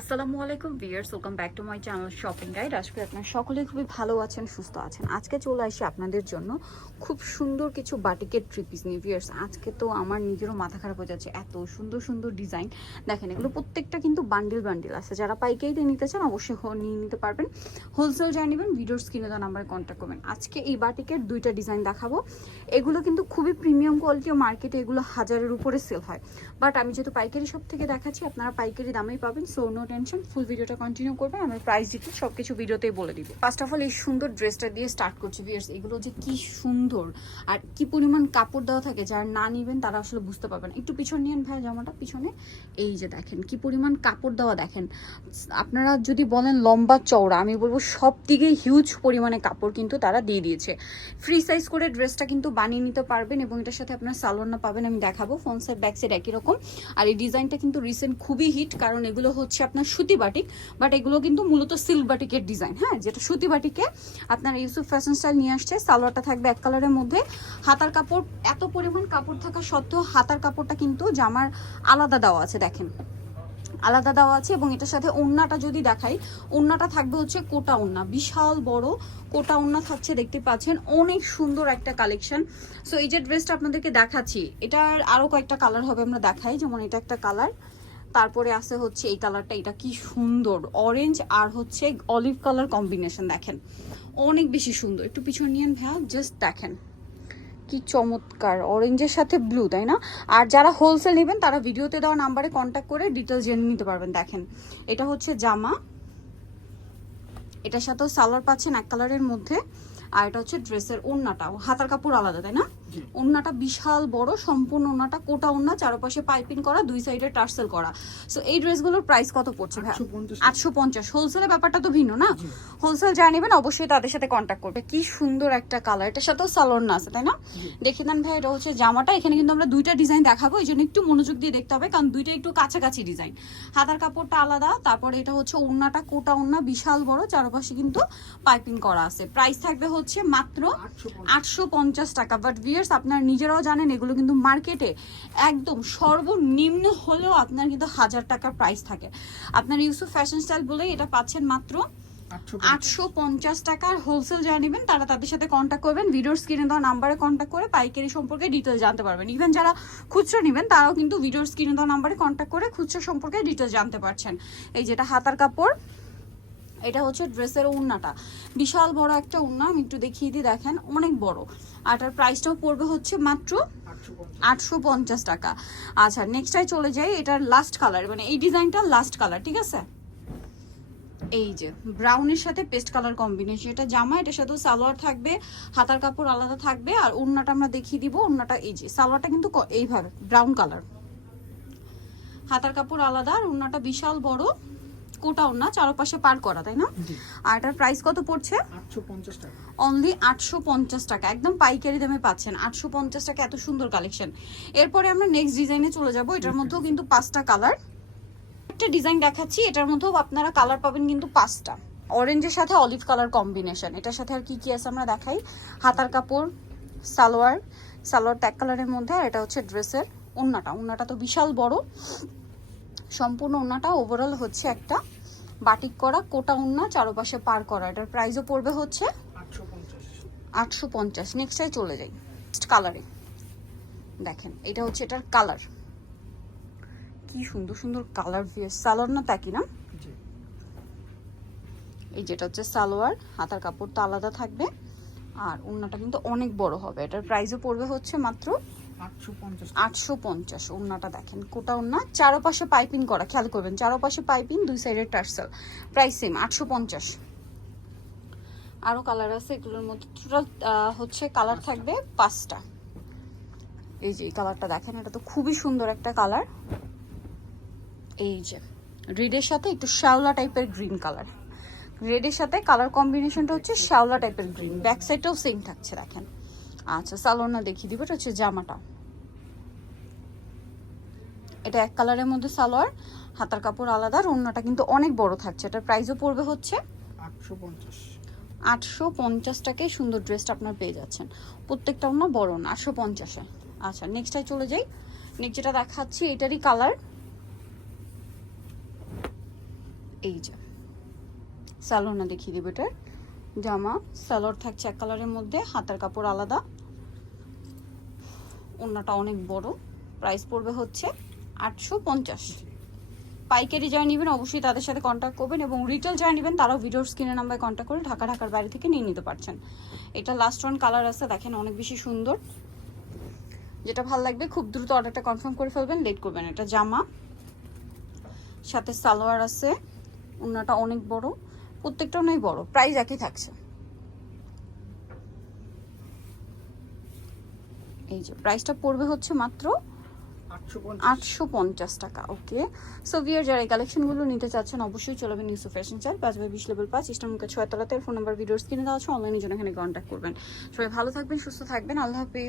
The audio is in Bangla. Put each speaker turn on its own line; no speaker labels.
আসসালামু আলাইকুম viewers welcome back to my channel shopping guide আজকে আপনারা সকলে খুবই ভালো আছেন, সুস্থ আছেন। আজকে চলে আসি আপনাদের জন্য খুব সুন্দর কিছু বাটিকের ট্রিপিস নিয়ে। ভিয়ার্স আজকে তো আমার নিজেরও মাথা খারাপ হয়ে যাচ্ছে, এত সুন্দর সুন্দর ডিজাইন দেখেন, এগুলো প্রত্যেকটা কিন্তু বান্ডিল বান্ডিল আছে। যারা পাইকারিতে নিতে চান, অবশ্যই নিয়ে নিতে পারবেন। হোলসেল যাই নেবেন, ভিডিওর স্ক্রিনে দেওয়া নাম্বারে কন্ট্যাক্ট করবেন। আজকে এই বাটিকের দুইটা ডিজাইন দেখাবো। এগুলো কিন্তু খুবই প্রিমিয়াম কোয়ালিটি মার্কেটে এগুলো হাজারের উপরে সেল হয়। বাট আমি যেহেতু পাইকারি সব থেকে দেখাচ্ছি, আপনারা পাইকারি দামেই পাবেন। সো নো টেনশন ফুল ভিডিওটা কন্টিনিউ করবেন আমার প্রাইস ডিটেল সব কিছু ভিডিওতেই বলে দিব। ফার্স্ট অফ অল এই সুন্দর ড্রেসটা দিয়ে স্টার্ট করছি ভিয়ার্স এগুলো যে কি সুন্দর। আর কি পরিমাণ কাপড় দেওয়া থাকে, যারা না নেবেন, তারা আসলে বুঝতে পারবেন একটু পিছন নিয়েন ভাই, জামাটা পিছনে। এই যে দেখেন, কি পরিমাণ কাপড় দেওয়া দেখেন। আপনারা যদি বলেন লম্বা চওড়া, আমি বলব সব দিকে হিউজ পরিমাণে কাপড় কিন্তু তারা দিয়ে দিয়েছে। ফ্রি সাইজ করে ড্রেসটা কিন্তু বানিয়ে নিতে পারবেন এবং এটার সাথে আপনার সালোয়ার পাবেন, আমি দেখাবো ফ্রন্ট সাইড ব্যাক সাইড একই রকম। আর এই ডিজাইনটা কিন্তু রিসেন্ট খুবই হিট কারণ এগুলো হচ্ছে আপনার সুতি বাটিক বাট এগুলো কিন্তু মূলত সিল্ক বাটিকের ডিজাইন হ্যাঁ? যেটা সুতি বাটিকে আপনার ইউসুফ ফ্যাশন স্টাইল নিয়ে আসছে। সালোয়ারটা থাকবে এক কালারের মধ্যে। হাতার কাপড়, এত পরিমাণ কাপড় থাকা সত্ত্বেও হাতার কাপড়টা কিন্তু জামার আলাদা দেওয়া আছে, দেখেন। আলাদা দেওয়া আছে এবং এটার সাথে ওড়নাটা যদি দেখাই ওড়নাটা থাকবে হচ্ছে কোটা ওড়না বিশাল বড় কোটা ওড়না থাকছে, দেখতে পাচ্ছেন? অনেক সুন্দর একটা কালেকশন সো এই যে ড্রেসটা আপনাদেরকে দেখাচ্ছি, এটার আরও কয়েকটা কালার হবে আমরা দেখাই। যেমন এটা একটা কালার তারপরে আছে হচ্ছে এই কালারটা, এটা কি সুন্দর। অরেঞ্জ আর হচ্ছে অলিভ কালার কম্বিনেশন দেখেন। অনেক বেশি সুন্দর। একটু পিছন নিয়েন ভাইয়া জাস্ট দেখেন। কি চমৎকার। অরেঞ্জের সাথে ব্লু তাই না? আর যারা হোলসেল নেবেন, তারা ভিডিওতে দেওয়া নাম্বারে কন্ট্যাক্ট করে ডিটেলস জেনে নিতে পারবেন। দেখেন, এটা হচ্ছে জামা। এটার সাথেও সালোয়ার পাচ্ছেন এক কালারের মধ্যে। আর এটা হচ্ছে ড্রেসের ওড়নাটা হাতার কাপড় আলাদা তাই না? ওড়নাটা বিশাল বড় সম্পূর্ণ ওড়নাটা কোটা ওড়না চারপাশে পাইপিং করা দুই সাইডে টার্সেল করা। সো এই ড্রেসগুলোর প্রাইস কত পড়ছে ভাই আটশো পঞ্চাশ। হোলসেলের ব্যাপারটা তো ভিন্ন না? হোলসেল যা নেবেন অবশ্যই তাদের সাথে কন্ট্যাক্ট করবে। কি সুন্দর একটা কালার এটার সাথেও সালোয়ার না আছে তাই না? দেখে দেন ভাই এটা হচ্ছে জামাটা। এখানে কিন্তু আমরা দুইটা ডিজাইন দেখাবো এই জন্য একটু মনোযোগ দিয়ে দেখতে হবে কারণ দুইটা একটু কাছাকাছি ডিজাইন হাতার কাপড়টা আলাদা তারপরে এটা হচ্ছে ওড়নাটা কোটা ওড়না বিশাল বড় চারপাশে কিন্তু পাইপিং করা আছে। প্রাইস থাকবে হচ্ছে মাত্র আটশো পঞ্চাশ। টাকা। বাট ভিয়ার্স আপনারা নিজেরাও জানেন এগুলো কিন্তু মার্কেটে একদম সর্বনিম্ন হলেও আপনার কিন্তু হাজার টাকার প্রাইস থাকে। আপনার ইউসুফ ফ্যাশন স্টাইল বলেই এটা পাচ্ছেন মাত্র আটশো পঞ্চাশ। টাকার হোলসেল যারা নেবেন তারা তাদের সাথে কন্ট্যাক্ট করবেন। ভিডিওর স্ক্রিনে দেওয়া নাম্বারে কন্ট্যাক্ট করে পাইকারি সম্পর্কে ডিটেলস জানতে পারবেন। ইভেন যারা খুচরো নেবেন তারাও কিন্তু ভিডিওর স্ক্রিনে দেওয়া নাম্বারে কন্ট্যাক্ট করে খুচরো সম্পর্কে ডিটেলস জানতে পারছেন। এই যেটা হাতার কাপড় এটা হচ্ছে ড্রেসের ওড়নাটা। বিশাল বড় একটা ওড়না, আমি একটু দেখিয়ে দিই, দেখেন, অনেক বড়। আর এটার প্রাইসটাও পড়বে হচ্ছে মাত্র আটশো পঞ্চাশ টাকা। আচ্ছা নেক্সটাই চলে যাই, এটার লাস্ট কালার মানে এই ডিজাইনটা লাস্ট কালার ঠিক আছে? এই যে ব্রাউনের সাথে পেস্ট কালার কম্বিনেশন এটা জামা, এটার সাথেও সালোয়ার থাকবে, হাতার কাপড় আলাদা থাকবে, আর ওড়নাটা আমরা দেখিয়ে দিব, ওড়নাটা এই যে, সালোয়ারটা কিন্তু এইভাবে ব্রাউন কালার হাতার কাপড় আলাদা, আর ওড়নাটা বিশাল বড়। কোটা ওড়না চারপাশে পার করা তাই না? আর এটার প্রাইস কত পড়ছে? অনলি আটশো পঞ্চাশ টাকা একদম পাইকারি দামে পাচ্ছেন। আটশো পঞ্চাশ টাকা এত সুন্দর কালেকশন এরপরে আমরা নেক্সট ডিজাইনে চলে যাব এটার মধ্যেও কিন্তু পাঁচটা কালার একটা ডিজাইন দেখাচ্ছি এটার মধ্যেও আপনারা কালার পাবেন কিন্তু পাঁচটা। অরেঞ্জের সাথে অলিভ কালার কম্বিনেশন এটার সাথে আর কি কি আছে আমরা দেখাই? হাতার কাপড় সালোয়ার। সালোয়ার ট্যাগ কালারের মধ্যে আর এটা হচ্ছে ড্রেসের ওড়নাটা ওড়নাটা তো বিশাল বড়। সম্পূর্ণ ওড়নাটা ওভারঅল হচ্ছে একটা বাটিক করা কোটা ওড়না চারপাশে পার করা। এটার প্রাইসও পড়বে হচ্ছে আটশো পঞ্চাশ। নেক্সটাই চলে যাই। কালারে দেখেন এটা হচ্ছে এটার কালার কি সুন্দর সুন্দর কালার ভিউ সালোয়ার না তাকি না? এই যেটা হচ্ছে সালোয়ার হাতার কাপড় তো আলাদা থাকবে। আর ওড়নাটা কিন্তু অনেক বড় হবে। এটার প্রাইসও পড়বে হচ্ছে মাত্র আটশো পঞ্চাশ ওড়নাটা দেখেন। কোটা ওড়না চারপাশে পাইপিং করা খেয়াল করবেন চারপাশে পাইপিং দুই সাইডের টার্সেল। প্রাইস সেম আটশো পঞ্চাশ। আরও কালার আছে এগুলোর মধ্যে টোটাল হচ্ছে কালার থাকবে পাঁচটা। এই যে এই কালারটা দেখেন এটা তো খুবই সুন্দর একটা কালার। এই যে রেডের সাথে একটু শ্যাওলা টাইপের গ্রিন কালার। রেডের সাথে কালার কম্বিনেশনটা হচ্ছে শ্যাওলা টাইপের গ্রিন ব্যাক সাইডটাও সেম থাকছে দেখেন। আচ্ছা সালোনা দেখিয়ে দিব এটা হচ্ছে জামাটা। এটা এক কালারের মধ্যে সালোয়ার হাতার কাপড় আলাদা আর ওড়নাটা কিন্তু অনেক বড় থাকছে। এটার প্রাইসও পড়বে হচ্ছে আটশো পঞ্চাশ। টাকায় সুন্দর ড্রেসটা আপনার পেয়ে যাচ্ছেন। প্রত্যেকটা ওড়না বড় না আটশো পঞ্চাশে। আচ্ছা নেক্সটাই চলে যাই। নেক্সট যেটা দেখাচ্ছি এটারই কালার এই যে স্যালোর না দেখিয়ে দেবো এটার। জামা স্যালোর থাকছে এক কালারের মধ্যে হাতার কাপড় আলাদা। ওড়নাটা অনেক বড়। প্রাইস পড়বে হচ্ছে আটশো পঞ্চাশ। পাইকারি যারা নেবেন অবশ্যই তাদের সাথে কন্ট্যাক্ট করবেন এবং রিটেল যারা নেবেন তারাও ভিডিওর স্ক্রিনের নাম্বারে কন্ট্যাক্ট করে ঢাকা, ঢাকার বাইরে থেকে নিয়ে নিতে পারছেন। এটা লাস্ট ওয়ান কালার আছে, দেখেন অনেক বেশি সুন্দর। যেটা ভালো লাগবে, খুব দ্রুত অর্ডারটা কনফার্ম করে ফেলবেন লেট করবেন। এটা জামা, সাথে সালোয়ার আছে ওড়নাটা অনেক বড়। প্রত্যেকটা অনেক বড় প্রাইস একই থাকছে। এই যে প্রাইসটা পড়বে হচ্ছে মাত্র
আটশো
আটশো পঞ্চাশ টাকা ওকে সো ভিয়ার যারা এই কালেকশনগুলো নিতে চাচ্ছেন অবশ্যই চলবে নিউজ ফ্যাশন চার পাঁচ বাই বিশ লেভেল পাঁচ ইস্টামুখে ছয় তলাতে ফোন নাম্বার ভিডিওস কিনে দেওয়া আছে অনলাইনে জন্য এখানে কন্ট্যাক্ট করবেন। সবাই ভালো থাকবেন সুস্থ থাকবেন আল্লাহ হাফিজ।